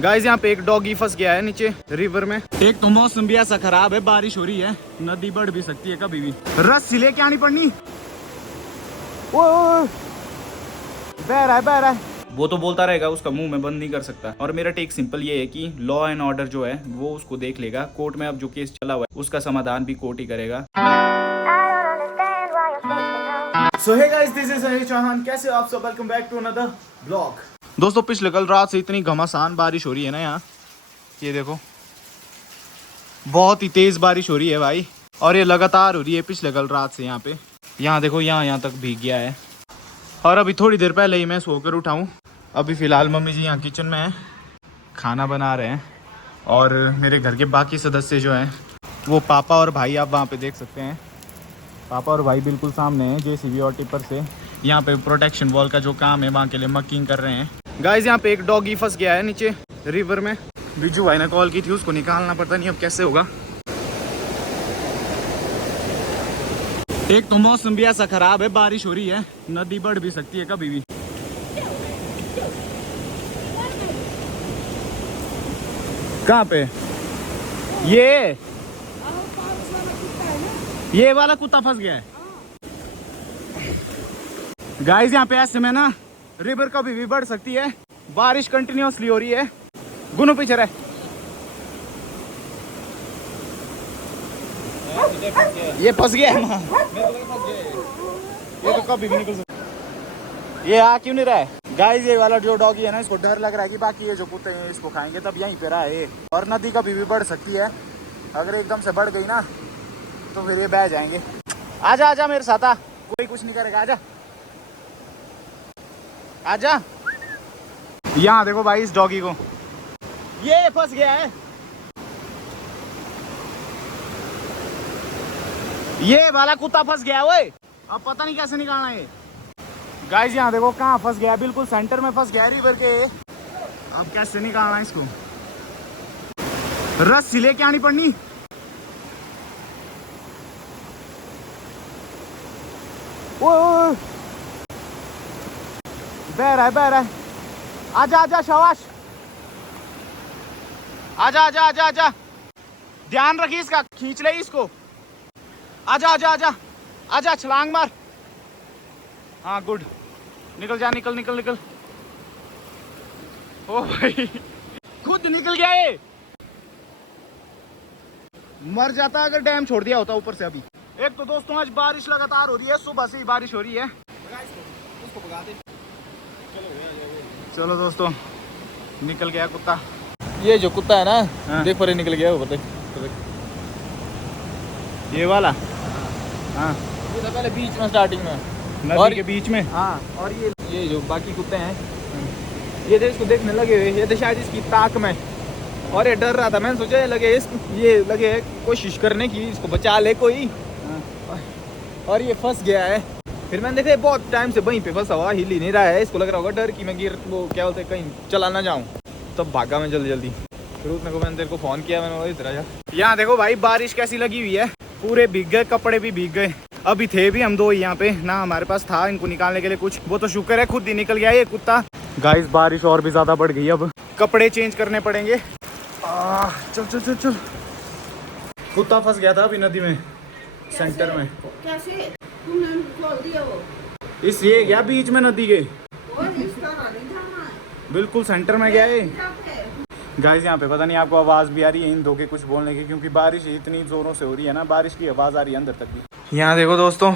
Guys यहाँ पे एक डॉगी फंस गया है नीचे रिवर में। एक तो मौसम भी ऐसा खराब है, बारिश हो रही है, नदी बढ़ भी सकती है कभी भी। रस्सी लेके आनी पड़नी। ओ बह रहा है। वो तो बोलता रहेगा, उसका मुंह मैं बंद नहीं कर सकता। और मेरा टेक सिंपल ये है कि लॉ एंड ऑर्डर जो है वो उसको देख लेगा। कोर्ट में अब जो केस चला हुआ है उसका समाधान भी कोर्ट ही करेगा। So hey guys, this is Anil Chauhan. कैसे हो आप सब? Welcome back to another blog. दोस्तों पिछले कल रात से इतनी घमासान बारिश हो रही है ना यहाँ, ये देखो बहुत ही तेज बारिश हो रही है भाई। और ये लगातार हो रही है पिछले कल रात से। यहाँ पे यहाँ देखो, यहाँ तक भीग गया है। और अभी थोड़ी देर पहले ही मैं सोकर उठाऊँ। अभी फ़िलहाल मम्मी जी यहाँ किचन में है, खाना बना रहे हैं। और मेरे घर के बाकी सदस्य जो हैं वो पापा और भाई, आप वहाँ पे देख सकते हैं। पापा और भाई बिल्कुल सामने हैं जेसीबी और टिपर से। यहाँ पे प्रोटेक्शन वॉल का जो काम है वहाँ के लिए मक्किंग कर रहे हैं। गाइस यहाँ पे एक डॉगी फंस गया है नीचे रिवर में। बिजू भाई ने कॉल की थी, उसको निकालना पड़ता नहीं अब कैसे होगा। एक तो मौसम भी ऐसा खराब है, बारिश हो रही है, नदी बढ़ भी सकती है कभी भी। कहाँ पे? ये वाला कुत्ता फंस गया है। गाइस यहाँ पे ऐसे में ना रिवर कभी भी बढ़ सकती है। बारिश कंटिन्यूसली हो रही है। गुनु पीछे रहे। ये फंस गया है। ये तो कभी भी निकल सकता। ये आ क्यों नहीं रहा है? गाइस ये वाला जो डॉगी है ना, इसको डर लग रहा है कि बाकी ये जो कुत्ते हैं इसको खाएंगे, तब यहीं पे रहा है। और नदी कभी भी बढ़ सकती है। अगर एकदम से बढ़ गई ना तो फिर ये बह जाएंगे। आजा आजा मेरे साथ आ, कोई कुछ नहीं करेगा। आजा आजा। यहाँ देखो भाई इस डॉगी को, ये फंस गया है। ये वाला कुत्ता फंस गया है। ओए अब पता नहीं कैसे निकालना है। गाइस यहाँ देखो कहाँ फंस गया, बिल्कुल सेंटर में फंस गया रिवर के। अब कैसे निकालना है इसको? रस्सी लेके आनी पड़नी। ओ बह रहा है। आजा आजा शाबाश। आजा आजा आजा आजा, ध्यान रखिए इसका, खींच ले इसको। आजा आजा आजा आजा, छलांग मार। हाँ गुड, निकल जा, निकल निकल निकल। ओ भाई खुद निकल गया ये। मर जाता अगर डैम छोड़ दिया होता ऊपर से अभी। एक तो दोस्तों आज बारिश लगातार हो रही है, सुबह से ही बारिश हो रही है। उसको भगा दे। चलो दोस्तों, निकल गया कुत्ता। ये जो कुत्ता है ना, देख पर निकल गया वो, ये वाला। हाँ ये था पहले बीच में, स्टार्टिंग में नदी के बीच में। हाँ, और ये जो बाकी कुत्ते हैं ये थे, इसको देखने लगे हुए। ये थे शायद इसकी ताक में, और ये डर रहा था। मैंने सोचा ये लगे कोशिश करने की, इसको बचा ले कोई। और ये फंस गया है। फिर मैंने देखा बहुत टाइम से वहीं पे फंसा हुआ, हिल ही नहीं रहा है। इसको लग रहा होगा डर कि मैं वो क्या बोलते कहीं चला ना जाऊँ, तब भागा मैं जल्दी। फिर उसने को मैंने तेरे को फोन किया, मैंने बोला इधर आ जा। यहाँ देखो भाई बारिश कैसी लगी हुई है, पूरे भीग गए, कपड़े भी भीग गए। अभी थे भी हम दो यहाँ पे ना, हमारे पास था इनको निकालने के लिए कुछ। वो तो शुक्र है खुद ही निकल गया ये कुत्ता। गाइस बारिश और भी ज्यादा बढ़ गई, अब कपड़े चेंज करने पड़ेंगे। चल चल चल चल। कुत्ता फंस गया था अभी नदी में, सेंटर में। कैसे तुमने खोल दिया वो? इस ये गया बीच में नदी के, बिल्कुल सेंटर में गया है। गाइस यहाँ पे पता नहीं आपको आवाज़ भी आ रही है इन दो के कुछ बोलने की, क्योंकि बारिश इतनी ज़ोरों से हो रही है ना, बारिश की आवाज़ आ रही है अंदर तक भी। यहाँ देखो दोस्तों,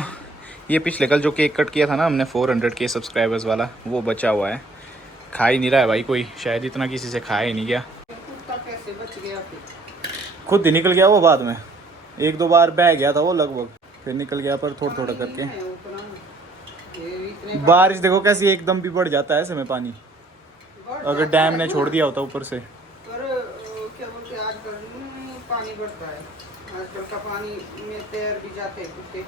ये पिछले कल जो केक कट किया था ना हमने 400K सब्सक्राइबर्स वाला, वो बचा हुआ है। खा ही नहीं रहा है भाई कोई, शायद इतना किसी से खाया ही नहीं गया। कैसे बच गया? खुद ही निकल गया वो, बाद में 1-2 बार बह गया था वो लगभग, फिर निकल गया, पर थोड़ा थोड़ा करके। बारिश देखो कैसी एकदम भी बढ़ जाता है ऐसे में पानी, अगर डैम ने छोड़ दिया होता ऊपर से। क्या बोलते हैं, आजकल पानी बढ़ता है, आजकल का पानी में तैर भी जाते हैं कुत्ते।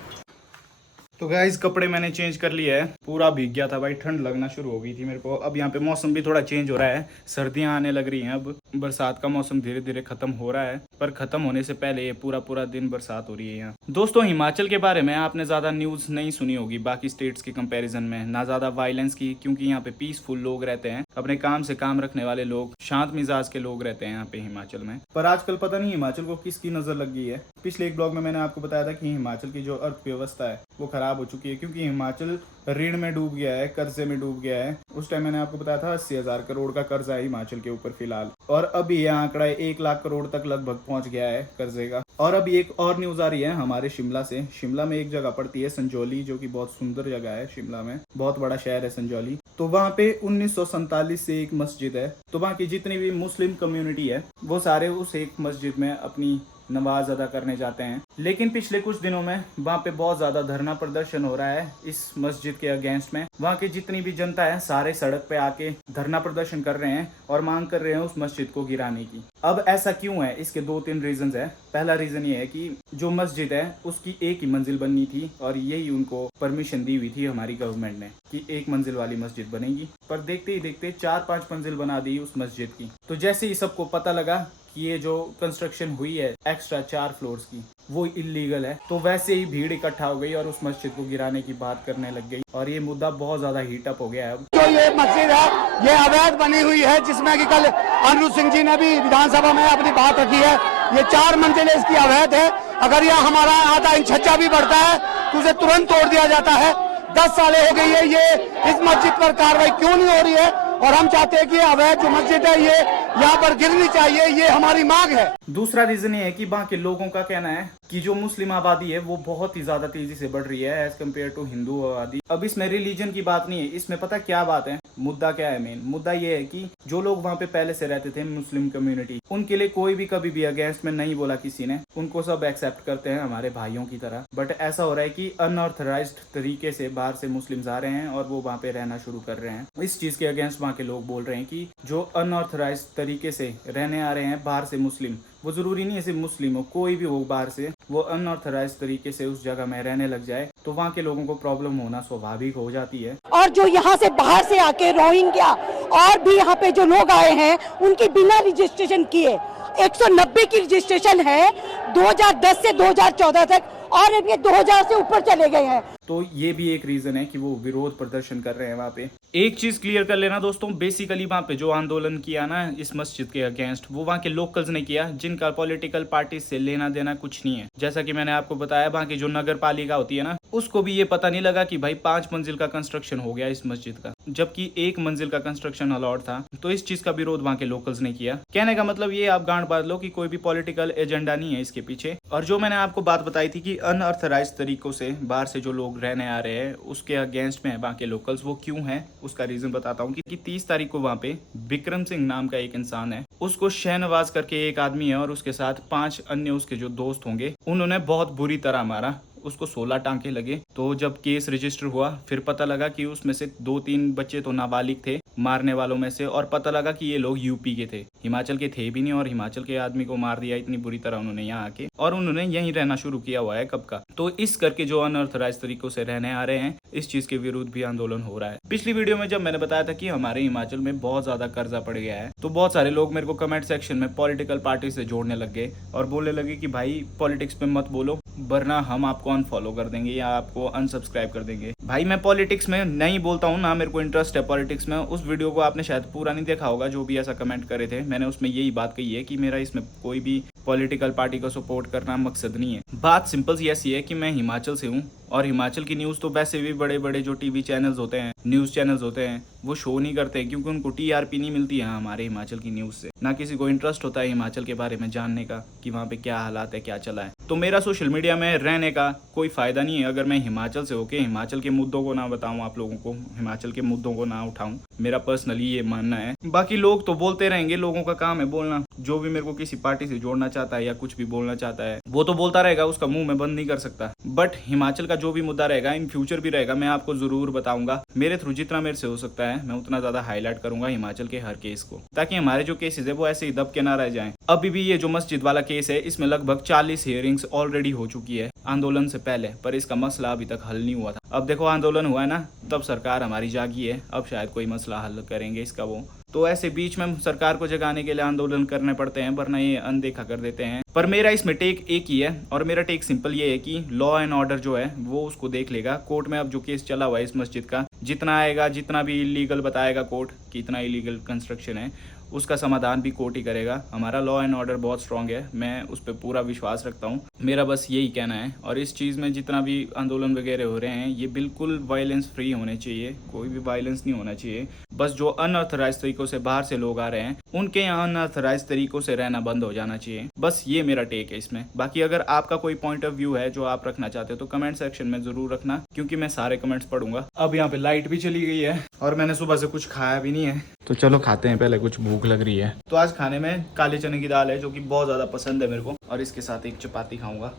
तो गाइस कपड़े मैंने चेंज कर लिए है, पूरा भीग गया था भाई, ठंड लगना शुरू हो गई थी मेरे को। अब यहाँ पे मौसम भी थोड़ा चेंज हो रहा है, सर्दियाँ आने लग रही हैं, अब बरसात का मौसम धीरे धीरे खत्म हो रहा है, पर खत्म होने से पहले ये पूरा दिन बरसात हो रही है यहाँ। दोस्तों हिमाचल के बारे में आपने ज्यादा न्यूज नहीं सुनी होगी बाकी स्टेट्स के कंपैरिजन में, ना ज्यादा वायलेंस की, क्योंकि यहाँ पे पीसफुल लोग रहते हैं, अपने काम से काम रखने वाले लोग, शांत मिजाज के लोग रहते हैं यहाँ पे हिमाचल में। पर आजकल पता नहीं हिमाचल को किसकी नजर लग गई है। पिछले एक ब्लॉग में मैंने आपको बताया था कि हिमाचल की जो अर्थव्यवस्था है वो खराब हो चुकी है, क्योंकि हिमाचल ऋण में डूब गया है, कर्जे में डूब गया है। उस टाइम मैंने आपको बताया था 80,000 करोड़ का कर्जा है हिमाचल के ऊपर फिलहाल, और अभी यह आंकड़ा 1 लाख करोड़ तक लगभग पहुंच गया है कर्जे का। और अभी एक और न्यूज आ रही है हमारे शिमला से। शिमला में एक जगह पड़ती है संजौली, जो कि बहुत सुंदर जगह है। शिमला में बहुत बड़ा शहर है संजौली। तो वहाँ पे 1947 से एक मस्जिद है, तो वहाँ की जितनी भी मुस्लिम कम्युनिटी है वो सारे उस एक मस्जिद में अपनी नमाज अदा करने जाते हैं। लेकिन पिछले कुछ दिनों में वहाँ पे बहुत ज्यादा धरना प्रदर्शन हो रहा है इस मस्जिद के अगेंस्ट में। वहाँ की जितनी भी जनता है सारे सड़क पे आके धरना प्रदर्शन कर रहे हैं और मांग कर रहे हैं उस मस्जिद को गिराने की। अब ऐसा क्यों है, इसके 2-3 रीजन है। पहला रीजन ये है कि जो मस्जिद है उसकी एक ही मंजिल बननी थी, और यही उनको परमिशन दी हुई थी हमारी गवर्नमेंट ने कि एक मंजिल वाली मस्जिद बनेगी, पर देखते ही देखते 4-5 मंजिल बना दी उस मस्जिद की। तो जैसे ही सबको पता लगा कि ये जो कंस्ट्रक्शन हुई है एक्स्ट्रा 4 फ्लोर्स की वो इलीगल है, तो वैसे ही भीड़ इकट्ठा हो गई और उस मस्जिद को गिराने की बात करने लग गई, और ये मुद्दा बहुत ज्यादा हीटअप हो गया है। अब जो ये मस्जिद है ये अवैध बनी हुई है, जिसमें कि कल अनिरुद्ध सिंह जी ने भी विधानसभा में अपनी बात रखी है। ये 4 मंजिलें इसकी अवैध है। अगर यह हमारा आधा इंच छज्जा भी बढ़ता है तो उसे तुरंत तोड़ दिया जाता है। 10 सालें हो गई है ये इस मस्जिद पर कार्रवाई क्यों नहीं हो रही है, और हम चाहते हैं कि अवैध जो मस्जिद है ये यहाँ पर गिरनी चाहिए, ये हमारी मांग है। दूसरा रीजन ये है कि वहाँ के लोगों का कहना है कि जो मुस्लिम आबादी है वो बहुत ही ज्यादा तेजी से बढ़ रही है एज कम्पेयर टू हिंदू आबादी। अब इसमें रिलीजन की बात नहीं है, इसमें पता क्या बात है, मुद्दा क्या है, मेन मुद्दा ये है कि जो लोग वहाँ पे पहले से रहते थे मुस्लिम कम्युनिटी, उनके लिए कोई भी कभी भी अगेंस्ट में नहीं बोला किसी ने, उनको सब एक्सेप्ट करते हैं हमारे भाइयों की तरह। बट ऐसा हो रहा है कि अनऑथराइज्ड तरीके से बाहर से मुस्लिम्स आ रहे हैं और वो वहाँ पे रहना शुरू कर रहे हैं। इस चीज के अगेंस्ट वहाँ के लोग बोल रहे हैं कि जो अनऑथराइज्ड तरीके से रहने आ रहे हैं बाहर से मुस्लिम, वो जरूरी नहीं है सिर्फ मुस्लिम हो, कोई भी हो बाहर से, वो अनऑथराइज्ड तरीके से उस जगह में रहने लग जाए तो वहाँ के लोगों को प्रॉब्लम होना स्वाभाविक हो जाती है। और जो यहाँ से बाहर से आके रोहिंग्या और भी यहाँ पे जो लोग आए हैं उनकी बिना रजिस्ट्रेशन किए 190 की रजिस्ट्रेशन है 2010 से 2014 तक, और अब ये 2000 से ऊपर चले गए हैं। तो ये भी एक रीजन है कि वो विरोध प्रदर्शन कर रहे हैं वहाँ पे। एक चीज क्लियर कर लेना दोस्तों, बेसिकली वहाँ पे जो आंदोलन किया ना इस मस्जिद के अगेंस्ट, वो वहाँ के लोकल्स ने किया, जिनका पॉलिटिकल पार्टी से लेना देना कुछ नहीं है। जैसा कि मैंने आपको बताया वहाँ की जो नगर पालिका होती है ना, उसको भी ये पता नहीं लगा कि भाई 5 मंजिल का कंस्ट्रक्शन हो गया इस मस्जिद का, जबकि 1 मंजिल का कंस्ट्रक्शन अलाउड था। तो इस चीज का विरोध वहाँ के लोकल्स ने किया। कहने का मतलब ये आप गांठ बांध लो कि कोई भी पॉलिटिकल एजेंडा नहीं है इसके पीछे। और जो मैंने आपको बात बताई थी कि अनऑथराइज्ड तरीकों से बाहर से जो लोग रहने आ रहे हैं उसके अगेंस्ट में है वहाँ के लोकल्स, वो क्यों है उसका रीजन बताता हूँ कि 30 तारीख को वहाँ पे विक्रम सिंह नाम का एक इंसान है, उसको शहनवाज करके एक आदमी है और उसके साथ 5 अन्य उसके जो दोस्त होंगे, उन्होंने बहुत बुरी तरह मारा, उसको 16 टांके लगे। तो जब केस रजिस्टर हुआ फिर पता लगा कि उसमें से 2-3 बच्चे तो नाबालिग थे मारने वालों में से, और पता लगा कि ये लोग यूपी के थे, हिमाचल के थे भी नहीं, और हिमाचल के आदमी को मार दिया इतनी बुरी तरह उन्होंने यहाँ आके, और उन्होंने यहीं रहना शुरू किया हुआ है कब का। तो इस करके जो अनऑथराइज्ड तरीकों से रहने आ रहे हैं, इस चीज के विरुद्ध भी आंदोलन हो रहा है। पिछली वीडियो में जब मैंने बताया था कि हमारे हिमाचल में बहुत ज्यादा कर्जा पड़ गया है, तो बहुत सारे लोग मेरे को कमेंट सेक्शन में पॉलिटिकल पार्टी से जोड़ने लग गए और बोलने लगे कि भाई पॉलिटिक्स में मत बोलो वरना हम आपको अनफॉलो कर देंगे या आपको अनसब्सक्राइब कर देंगे। भाई मैं पॉलिटिक्स में नहीं बोलता हूँ, ना मेरे को इंटरेस्ट है पॉलिटिक्स में। उस वीडियो को आपने शायद पूरा नहीं देखा होगा, जो भी ऐसा कमेंट करे थे, मैंने उसमें यही बात कही है कि मेरा इसमें कोई भी पॉलिटिकल पार्टी को सपोर्ट करना मकसद नहीं है। बात सिंपल सी ऐसी है कि मैं हिमाचल से हूँ, और हिमाचल की न्यूज़ तो वैसे भी बड़े बड़े जो टीवी चैनल्स होते हैं, न्यूज़ चैनल्स होते हैं, वो शो नहीं करते क्योंकि उनको टीआरपी नहीं मिलती है हमारे हिमाचल की न्यूज़ से। ना किसी को इंटरेस्ट होता है हिमाचल के बारे में जानने का कि वहाँ पे क्या हालात है, क्या चला है। तो मेरा सोशल मीडिया में रहने का कोई फ़ायदा नहीं है अगर मैं हिमाचल से होके हिमाचल के मुद्दों को ना बताऊँ, आप लोगों को हिमाचल के मुद्दों को ना उठाऊँ। मेरा पर्सनली ये मानना है। बाकी लोग तो बोलते रहेंगे, लोगों का काम है बोलना। जो भी मेरे को किसी पार्टी से जोड़ना चाहता है या कुछ भी बोलना चाहता है वो तो बोलता रहेगा, उसका मुंह मैं बंद नहीं कर सकता। बट हिमाचल का जो भी मुद्दा रहेगा इन फ्यूचर भी रहेगा, मैं आपको जरूर बताऊंगा। मेरे थ्रू जितना मेरे से हो सकता है मैं उतना ज्यादा हाईलाइट करूंगा हिमाचल के हर केस को, ताकि हमारे जो केसेस है वो ऐसे ही दब के ना रह जाएं। अभी भी ये जो मस्जिद वाला केस है इसमें लगभग 40 हियरिंग्स ऑलरेडी हो चुकी है आंदोलन से पहले, पर इसका मसला अभी तक हल नहीं हुआ था। अब देखो आंदोलन हुआ है ना, तब सरकार हमारी जागी है, अब शायद कोई मसला हल करेंगे इसका वो। तो ऐसे बीच में सरकार को जगाने के लिए आंदोलन करने पड़ते हैं, वरना ये अनदेखा कर देते हैं। पर मेरा इसमें टेक एक ही है, और मेरा टेक सिंपल ये है कि लॉ एंड ऑर्डर जो है वो उसको देख लेगा। कोर्ट में अब जो केस चला हुआ है इस मस्जिद का, जितना आएगा, जितना भी इलीगल बताएगा कोर्ट कि इतना इलीगल कंस्ट्रक्शन है, उसका समाधान भी कोर्ट ही करेगा। हमारा लॉ एंड ऑर्डर बहुत स्ट्रांग है, मैं उस पर पूरा विश्वास रखता हूँ। मेरा बस यही कहना है। और इस चीज़ में जितना भी आंदोलन वगैरह हो रहे हैं ये बिल्कुल वायलेंस फ्री होने चाहिए, कोई भी वायलेंस नहीं होना चाहिए। बस जो अनऑथराइज तरीकों से बाहर से लोग आ रहे हैं उनके यहाँ अनऑथराइज तरीकों से रहना बंद हो जाना चाहिए। बस ये मेरा टेक है इसमें। बाकी अगर आपका कोई पॉइंट ऑफ व्यू है जो आप रखना चाहते हो तो कमेंट सेक्शन में जरूर रखना, क्योंकि मैं सारे कमेंट्स पढ़ूंगा। अब यहाँ पे लाइट भी चली गई है और मैंने सुबह से कुछ खाया भी नहीं है, तो चलो खाते हैं, पहले कुछ भूख लग रही है। तो आज खाने में काले चने की दाल है जो कि बहुत ज्यादा पसंद है मेरे को, और इसके साथ एक चपाती खाऊंगा।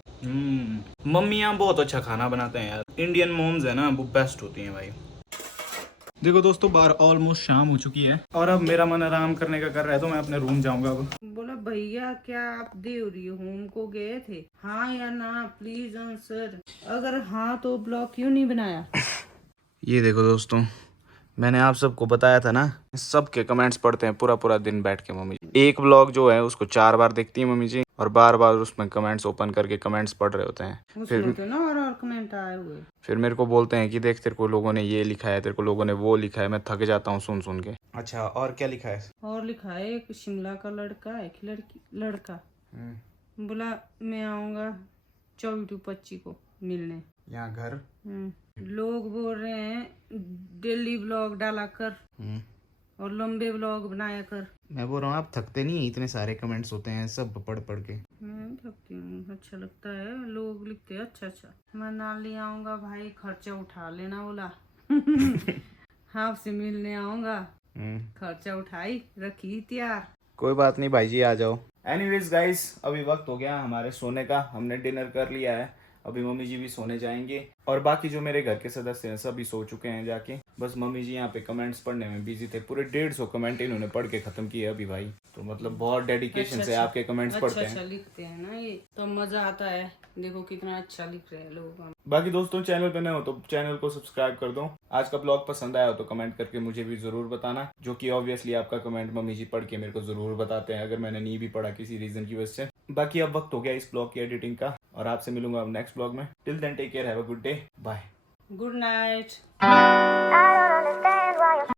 मम्मी यहाँ बहुत अच्छा खाना बनाते हैं यार, इंडियन मोम्स है ना वो बेस्ट होती हैं भाई। देखो दोस्तों बाहर ऑलमोस्ट शाम हो चुकी है और अब मेरा मन आराम करने का कर रहा है, तो मैं अपने रूम जाऊंगा अब। बोला भैया क्या आप देवरी होम को गए थे? हाँ या ना प्लीज आंसर। अगर हाँ तो ब्लॉग क्यों नहीं बनाया? ये देखो दोस्तों, मैंने आप सबको बताया था ना, सबके कमेंट्स पढ़ते हैं पूरा पूरा दिन बैठ के मम्मी जी। एक ब्लॉग जो है उसको 4 बार देखती है मम्मी जी, और बार बार उसमें कमेंट्स ओपन करके कमेंट्स पढ़ रहे होते हैं। उसमें तो ना और कमेंट आए हुए। फिर मेरे को बोलते हैं कि देख तेरे को लोगों ने ये लिखा है, तेरे को लोगों ने वो लिखा है। मैं थक जाता हूँ सुन सुन के। अच्छा और क्या लिखा है? और लिखा है एक शिमला का लड़का है कि लड़का बोला मैं आऊंगा 24-25 को मिलने यहाँ घर। लोग बोल रहे हैं डेली ब्लॉग डाला कर और लंबे ब्लॉग बनाया कर। मैं बोल रहा हूँ आप थकते नहीं, इतने सारे कमेंट्स होते हैं सब पढ़ पढ़ के। मैं थकती हूँ, अच्छा लगता है, लोग लिखते हैं अच्छा अच्छा। मैं नाली आऊंगा भाई, खर्चा उठा लेना बोला। आपसे मिलने आऊंगा, खर्चा उठाई रखी तैयार। कोई बात नहीं भाई जी, आ जाओ। एनीवेज गाइस, अभी वक्त हो गया हमारे सोने का, हमने डिनर कर लिया है। अभी मम्मी जी भी सोने जाएंगे और बाकी जो मेरे घर के सदस्य हैं सभी सो चुके हैं जाके। बस मम्मी जी यहाँ पे कमेंट्स पढ़ने में बिजी थे, पूरे 150 कमेंट इन्होंने पढ़ के खत्म किए अभी भाई। तो मतलब बहुत डेडिकेशन से आपके कमेंट्स पढ़ते हैं। अच्छा लिखते हैं ना ये, तो मजा आता है। देखो कितना अच्छा लिख रहे हैं लोग। बाकी दोस्तों चैनल पे नए हो तो चैनल को सब्सक्राइब कर दो। आज का ब्लॉग पसंद आया हो तो कमेंट करके मुझे भी जरूर बताना, जो कि ऑब्वियसली आपका कमेंट मम्मी जी पढ़ के मेरे को जरूर बताते हैं अगर मैंने नहीं भी पढ़ा किसी रीजन की वजह से। बाकी अब वक्त हो गया इस ब्लॉग की एडिटिंग का, और आपसे मिलूंगा अब नेक्स्ट ब्लॉग में। Till then take care, have a good day, bye, good night.